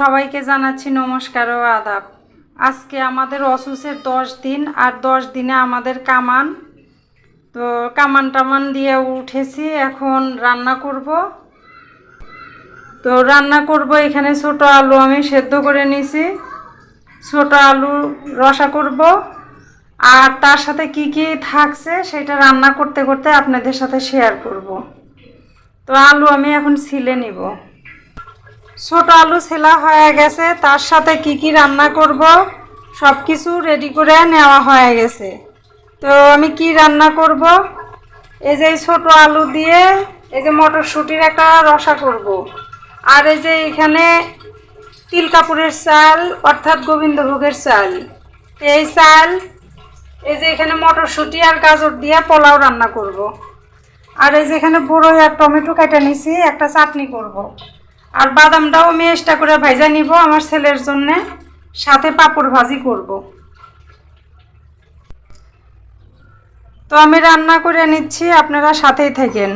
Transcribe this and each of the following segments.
সবাইকে জানাচ্ছি নমস্কার ও আদাব। আজকে আমাদের অসুসের 10 দিন, আর 10 দিনে আমাদের কামান। তো কামান টামান দিয়ে উঠেছি, এখন রান্না করব। এখানে ছোট আলু আমি সেদ্ধ করে নিয়েছি, ছোট আলু রসা করব। আর তার সাথে কি কি থাকছে সেটা রান্না করতে করতে আপনাদের সাথে শেয়ার করব। তো আলু আমি এখন ছিলে নিব। ছোট আলু ছেলা হয়ে গেছে, তার সাথে কি কি রান্না করব সব কিছু রেডি করে নেওয়া হয়ে গেছে। তো আমি কি রান্না করব, এই যে ছোট আলু দিয়ে এই যে মটরশুঁটির একটা রসা করব। আর এই যে এখানে তিল কাপুরের চাল, অর্থাৎ গোবিন্দভোগের চাল, এই চাল, এই যে এখানে মটরশুঁটি আর গাজর দিয়ে পোলাও রান্না করব। আর এই যে এখানে বড়ই আর টমেটো কেটে নিছি, একটা চাটনি করব। আর বাদামটাও আমি এক্সট্রা করে ভাজা নিব আমার ছেলের জন্য, সাথে পাঁপড় ভাজি করব। তো আমি রান্না করে নিচ্ছি, আপনারা সাথেই থাকেন।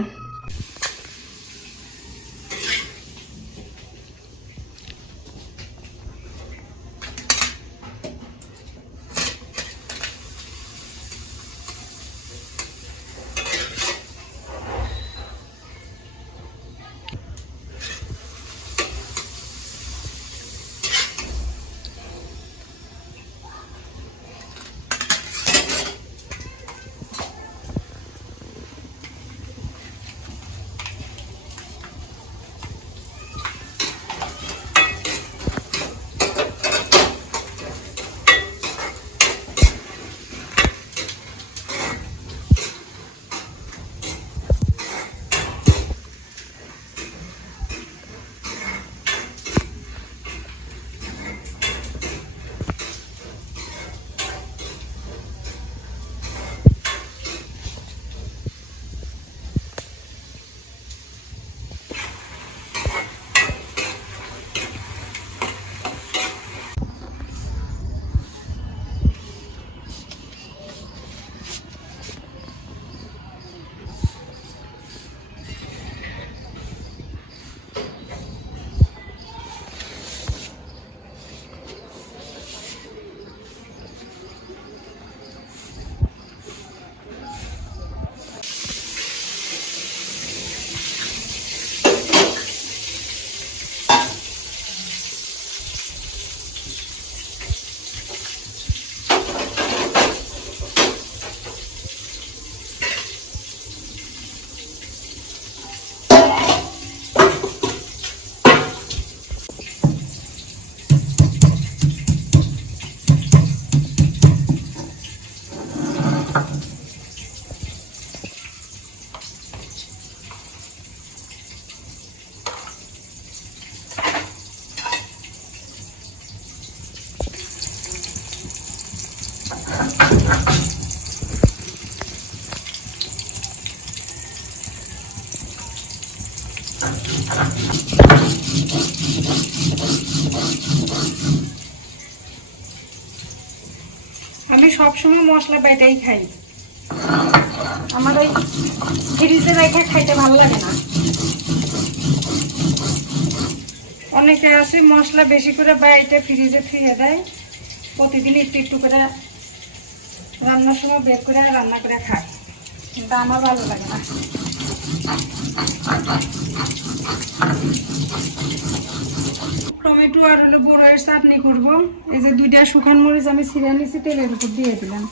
আমি সবসময় মশলা বাইটাই খাই, আমার ওই ফ্রিজে রেখে খাইতে ভালো লাগে না। অনেকে আছে মশলা বেশি করে বাইটে ফ্রিজে থুয়ে দেয়, প্রতিদিন একটু একটু করে রান্নার সময় বের করে রান্না করে খায়, কিন্তু আমার ভালো লাগে না। টমেটো আর হলো বড়ইয়ের চাটনি করব। এই যে 2টা শুকনো মরিচ আমি ছিঁড়ে নিয়েছি, তেলের উপর দিয়ে দিলাম।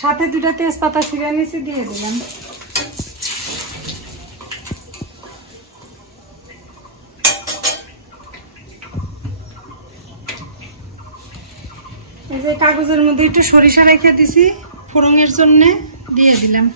সাথে 2টা তেজপাতা ছিঁড়ে নিয়েছি, দিয়ে দিলাম। এই যে কাগজের মধ্যে একটু সরিষা রেখে দিছি ফোড়নের জন্য, দিয়ে দিলাম।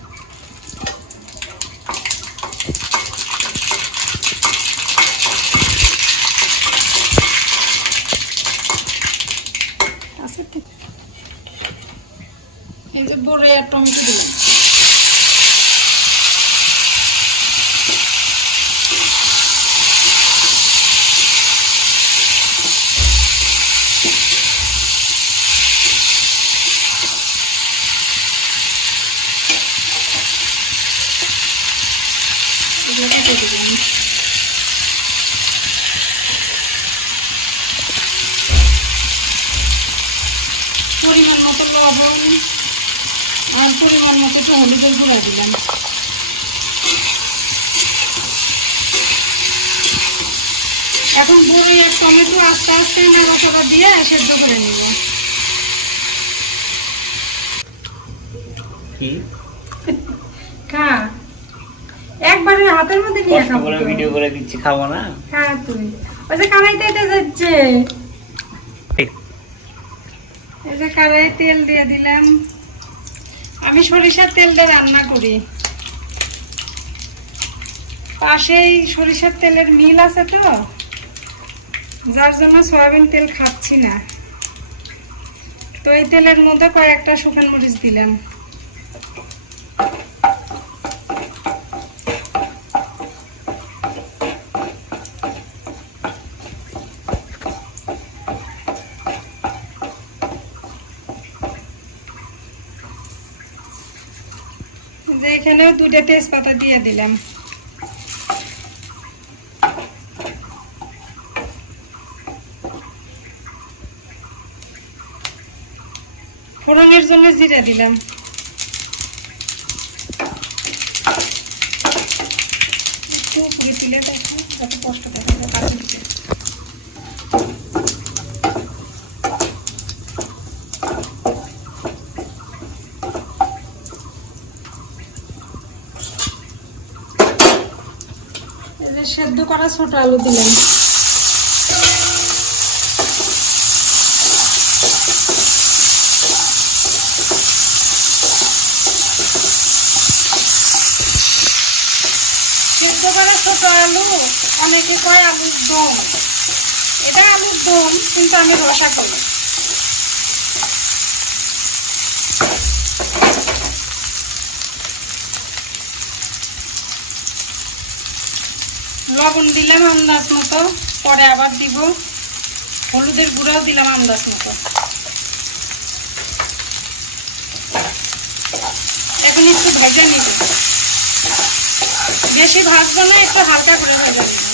এই যে বড়ই আর টমেটো দিলাম। দিতে দেবেন। পরিমাণ মতো লবণ আর পরিমাণ মতো একটু হলুদের গুঁড়া দিলাম। এখন বড়ি আর টমেটো আস্তে আস্তে নাড়াচাড়া দিয়ে সেদ্ধ করে নিব। খা একবারে হাতের মধ্যে নিয়ে খাবো। ভিডিও করে দিচ্ছি, খাবো না। হ্যাঁ তুই ওই যে কড়াইতে এটা যাচ্ছে, এই যে কড়াইয়ে তেল দিয়ে দিলাম। আমি সরিষার তেল দিয়ে রান্না করি, পাশেই সরিষার তেলের মিল আছে তো, যার জন্য সয়াবিন তেল খাচ্ছি না। তো এই তেলের মধ্যে কয়েকটা শুকনো মরিচ দিলাম। যে এখানেও 2টা তেজপাতা দিয়ে দিলাম। ফোড়নের জন্য জিরা দিলাম। একটু পুরি তুলে দেখো যত কষ্ট করে কাছে দিতে। এই যে সেদ্ধ করা ছোট আলু দিলাম। সেদ্ধ করা ছোট আলু, অনেকে কয় আলুর দম, এটা আলুর দম কিন্তু আমি রসা করি। লবণ দিলাম আন্দাজ মতো, পরে আবার দিব। হলুদের গুঁড়াও দিলাম আন্দাজ মতো। এখন একটু ভেজে নিব, বেশি ভাজবো না, একটু হালকা করে ভেজে নিব।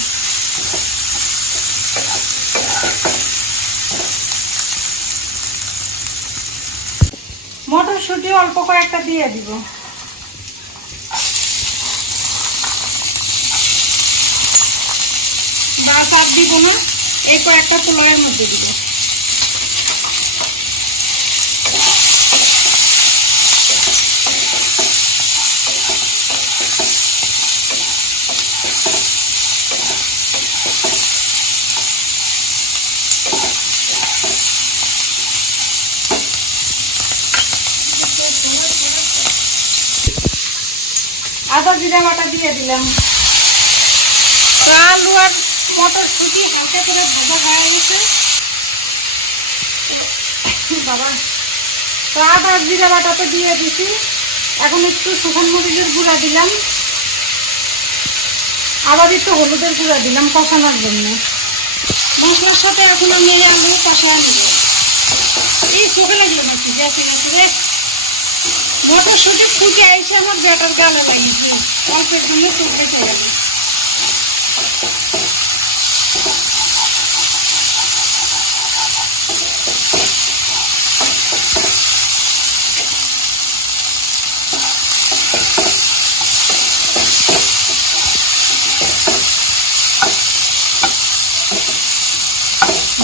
মটরশুঁটি অল্প কয়েকটা দিয়ে দিব। বাস আর দিব না, এই কয়েকটা পোলাওয়ের মধ্যে দিব। আদা জিরা বাটা দিয়ে দিলাম। আলু আর মটরশুঁটি হালকা করে ভাজা হয়ে গেছে বাবা। তো আদা জিরা বাটা তো দিয়ে দিছি। এখন একটু শুকনো মরিচের গুঁড়া দিলাম, আবার একটু হলুদের গুঁড়া দিলাম কষানোর জন্য। মশলার সাথে এখন আমি এই আলু কষায় নিব। এই চোখে লাগলো নাকি গ্যাসে গেছে রে। মটরশুঁটি ফুটে আইসে আমার ব্যাটার গালে লাগিয়েছে, অল্পের জন্য চোখে চলে গেল।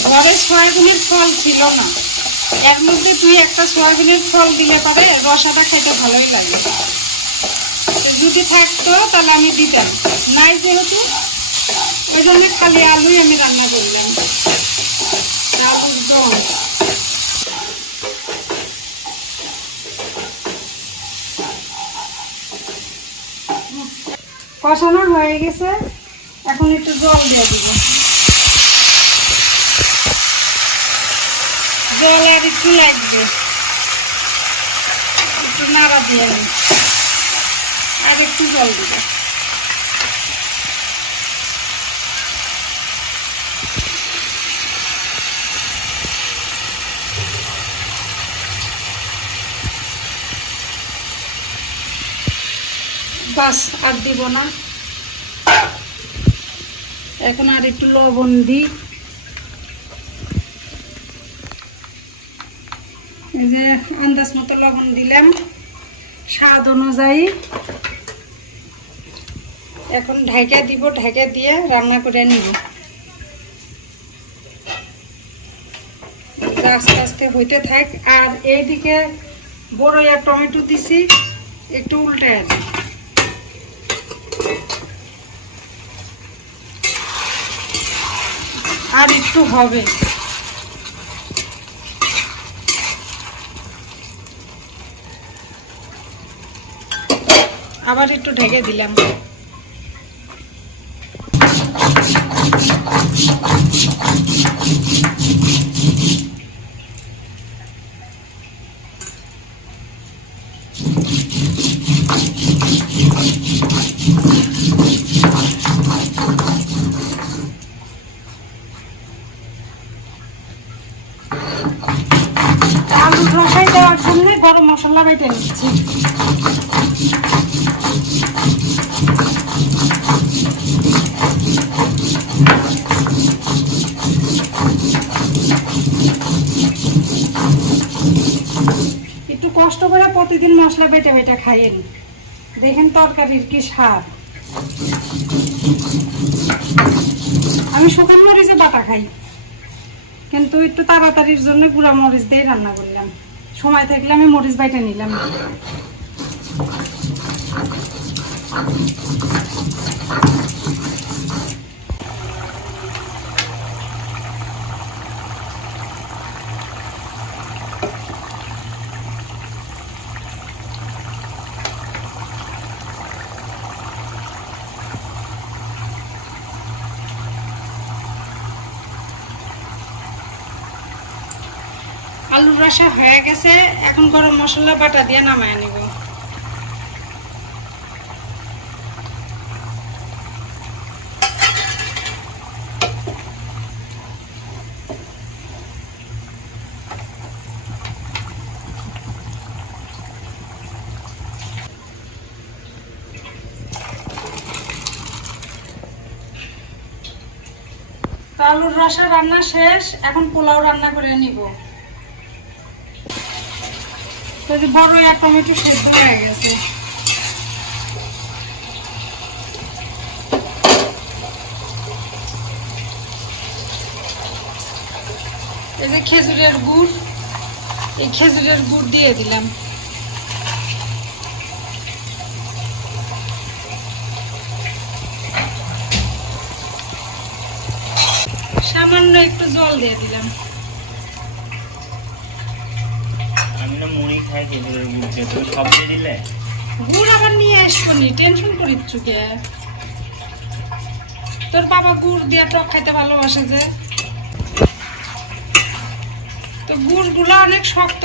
ঘরে সয়াবিনের ফল ছিল না, এর মধ্যে তুই একটা সয়াবিনের ফল দিলে পারে রসাটা খেতে ভালোই লাগে। যদি থাকতো তাহলে আমি দিতাম, নাই যেহেতু ওই জন্য খালি আলুই আমি রান্না করলাম। আলুর দম কষানো হয়ে গেছে, এখন একটু জল দিয়ে দিব। জল আর একটু লাগবে, একটু নাড়া দিয়ে নি, আর একটু জল দিব। বাস আর দিব না। এখন আর একটু লবণ দিই। এই যে আন্দাজ মতো লবণ দিলাম স্বাদ অনুযায়ী। এখন ঢাকা দিব, ঢাকা দিয়ে রান্না করে নিব। আস্তে আস্তে হইতে থাক। আর এইদিকে বড় আর টমেটো দিছি, একটু উল্টায় দিই। আর একটু হবে, আবার একটু ঢেকে দিলাম। আলুর রসাই দেওয়ার জন্য গরম মশলা বেটে নিচ্ছি। একটু কষ্ট করে প্রতিদিন মশলা বেটে বেটে খাইয়েন, দেখেন তরকারির কি স্বাদ। আমি শুকনো মরিচে বাটা খাই, কিন্তু একটু তাড়াতাড়ির জন্য গুঁড়া মরিচ দিয়ে রান্না করলাম। সময় থাকলে আমি মরিচ বাইটে নিলাম। আলুর রসা হয়ে গেছে, এখন গরম মশলা বাটা দিয়ে নামায় নিব। আলুর রসা রান্না শেষ, এখন পোলাও রান্না করে নিব। বড় আর টমেটো সেদ্ধ হয়ে গেছে। এই যে খেজুরের গুড়, এই খেজুরের গুড় দিয়ে দিলাম। সামান্য একটু জল দিয়ে দিলাম। মুড়ি খাই খেজুরের গুড় দিয়ে, তুমি সব দিয়ে দিলে? গুড় আবার নিয়ে আসবো নি, টেনশন করিচ্ছ কে? তোর বাবা গুড় দিয়ে টক খাইতে ভালোবাসে যে, তো গুড় গুলা অনেক শক্ত,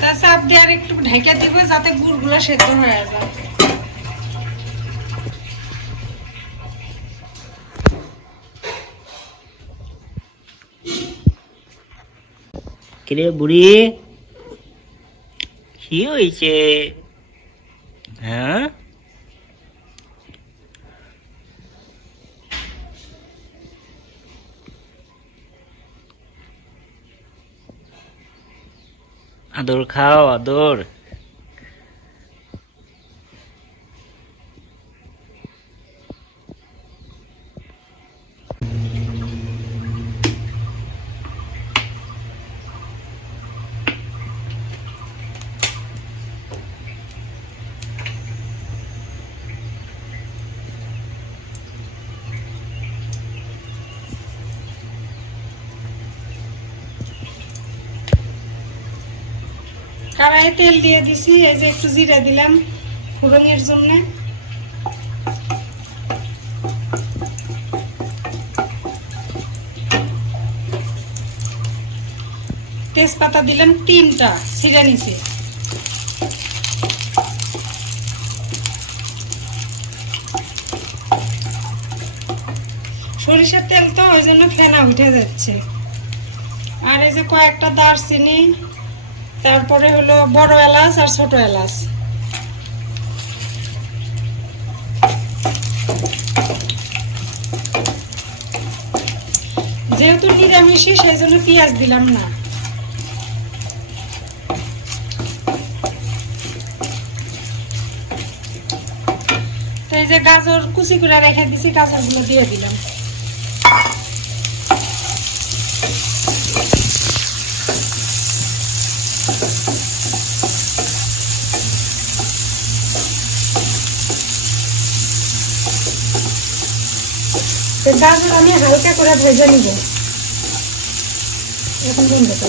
তা চাপ দিয়ে আর একটু ঢেকে দিবে যাতে গুড় গুলা সেদ্ধ হয়ে যায়। কিরে বুড়ি, কি হয়েছে? হ্যাঁ, আদর খাও, আদর। কড়াইয়ে তেল দিয়ে দিছি, এই যে একটু জিরা দিলাম ফোড়নের জন্য। তেজপাতা দিলাম 3টা, ছিঁড়ে নিছি। সরিষার তেল তো ওই জন্য ফেনা উঠে যাচ্ছে। আর এই যে কয়েকটা দারচিনি, তারপরে হলো বড় এলাচ আর ছোট এলাচ। যেহেতু নিরামিষই সেই জন্য পেঁয়াজ দিলাম না। তো এই যে গাজর কুচি করে রেখে দিছি, গাজরগুলো দিয়ে দিলাম। গাজর আমি হালকা করে ভেজে নিব এখন বন্ধুটা।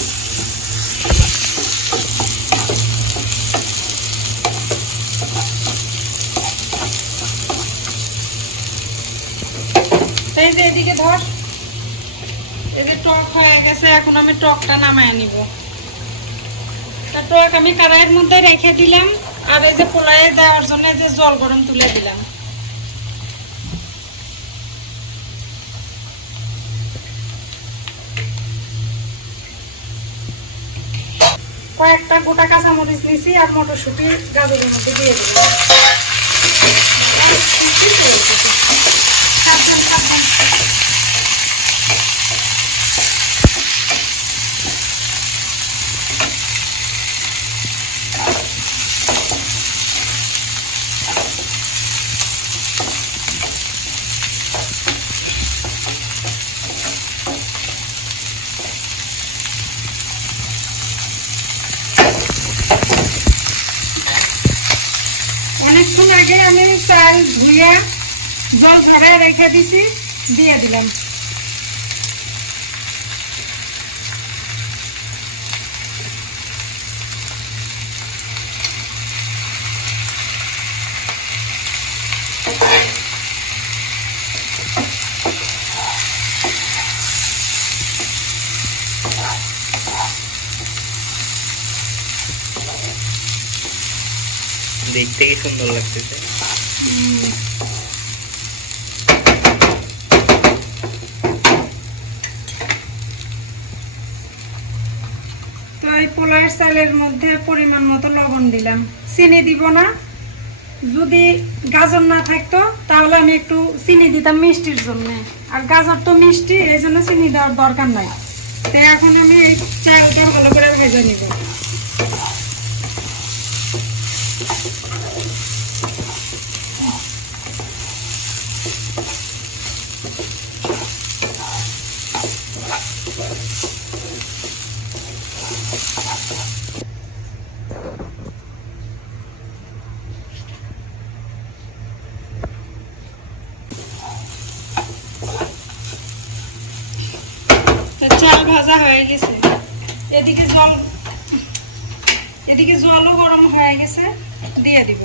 এই যে এদিকে ধর, এই যে টক হয়ে গেছে, এখন আমি টকটা নামায় নিব। টক আমি কড়াইয়ের মধ্যে রেখে দিলাম, আর এই যে পোলায়ে দেওয়ার জন্য এই যে জল গরম তুলে দিলাম। কয়েকটা গোটা কাঁচামরিচ নিছি আর মটরশুঁটি গাজরের মধ্যে দিয়ে দিলাম। অনেকক্ষণ আগে আমি চাল ধুইয়া জল ঝরায় রেখে দিছি, দিয়ে দিলাম। দেখতে কি সুন্দর লাগতেছে। তো এই পোলার চালের মধ্যে পরিমাণ মতো লবণ দিলাম, চিনি দিব না। যদি গাজর না থাকতো তাহলে আমি একটু চিনি দিতাম মিষ্টির জন্য, আর গাজর তো মিষ্টি, এই জন্য চিনি দেওয়ার দরকার নাই। তো এখন আমি এই চালটা ভালো করে ভেজে নিব। চাল ভাজা হয়ে গেছে, এদিকে জলও গরম হয়ে গেছে, দিয়ে দিব।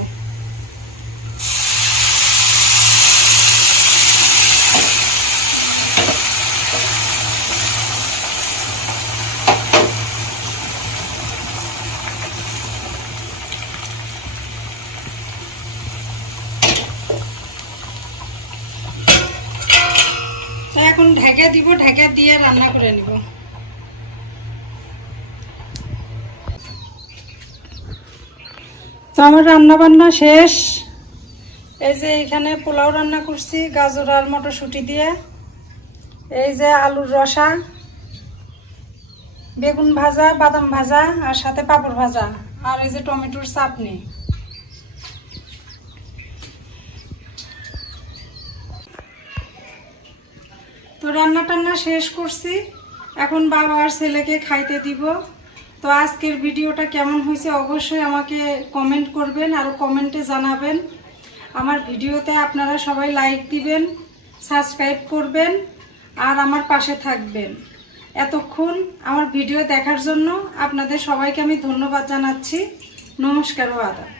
এখন ঢাকা দিব, ঢাকা দিয়ে রান্না করে নিব। তো আমার রান্না বান্না শেষ। এই যে এখানে পোলাও রান্না করছি গাজর আর মটরশুঁটি দিয়ে, এই যে আলুর রসা, বেগুন ভাজা, বাদাম ভাজা, আর সাথে পাঁপড় ভাজা, আর এই যে টমেটোর চাটনি। তো রান্না টান্না শেষ করছি, এখন বাবা আর ছেলেকে খাইতে দিব। তো আজকের ভিডিওটা কেমন হয়েছে অবশ্যই আমাকে কমেন্ট করবেন, আর কমেন্টে জানাবেন। আমার ভিডিওতে আপনারা সবাই লাইক দিবেন, সাবস্ক্রাইব করবেন, আর আমার পাশে থাকবেন। এতক্ষণ আমার ভিডিও দেখার জন্য আপনাদের সবাইকে আমি ধন্যবাদ জানাচ্ছি। নমস্কার ও আদাব।